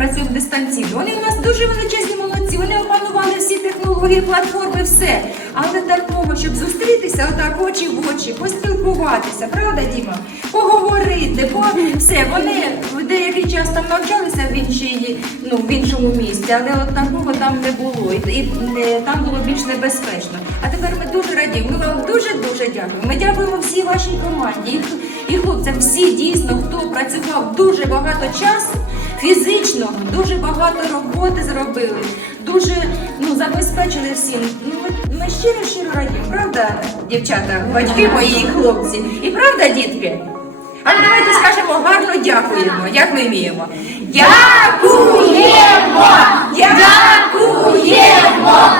Працюємо дистанційно. Вони у нас дуже величезні молодці. Вони опанували всі технології, платформи, все. Але такого, щоб зустрітися, отак очі в очі, поспілкуватися, правда, Діма? Поговорити, бо все, вони деякий час там навчалися в іншій, ну в іншому місці, але от такого там не було. І, і е, там було більш небезпечно. А тепер ми дуже раді. Ми вам дуже дуже дякуємо. Ми дякуємо всій вашій команді і хлопцям. Всі дійсно, хто працював дуже багато часу. Фізично дуже багато роботи зробили, дуже ну, забезпечили всім. Ну, Ми, ми щиро щиро раді, правда, дівчата, батьки мої і хлопці, і правда, дітки? А давайте скажемо гарно дякуємо, як ми вміємо. Дякуємо! Дякуємо!